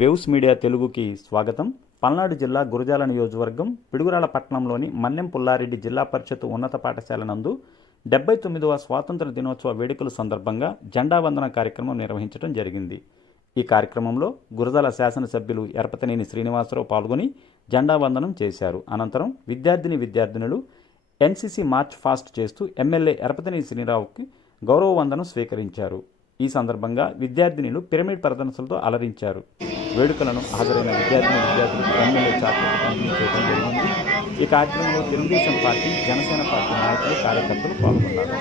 Waves media తెలుగుకి స్వాగతం. పల్నాడు జిల్లా గురజాల నియోజకవర్గం పిడుగురాళ్ల పట్టణంలోని మన్నెం పుల్లారెడ్డి జిల్లా పరిషత్ ఉన్నత పాఠశాల నందు 79వ స్వాతంత్ర దినోత్సవ వేడుకల సందర్భంగా జెండా వందన కార్యక్రమం నిర్వహించడం జరిగింది. ఈ కార్యక్రమంలో గురజాల శాసనసభ్యులు ఎరపతనేని శ్రీనివాసరావు పాల్గొని జెండా వందనం చేశారు. అనంతరం విద్యార్థినులు ఎన్సీసీ మార్చ్ ఫాస్ట్ చేస్తూ ఎమ్మెల్యే ఎరపతనేని శ్రీనివాసరావుకి గౌరవ వందనం స్వీకరించారు. ఈ సందర్భంగా విద్యార్థినులు పిరమిడ్ ప్రదర్శనలతో అలరించారు. వేడుకలను హాజరైన విద్యార్థులకు ఎమ్మెల్యే చార్టెడ్ పంపిణీ చేయడం జరిగింది. ఈ కార్యక్రమంలో తెలుగుదేశం పార్టీ, జనసేన పార్టీ నాయకులు, కార్యకర్తలు పాల్గొన్నారు.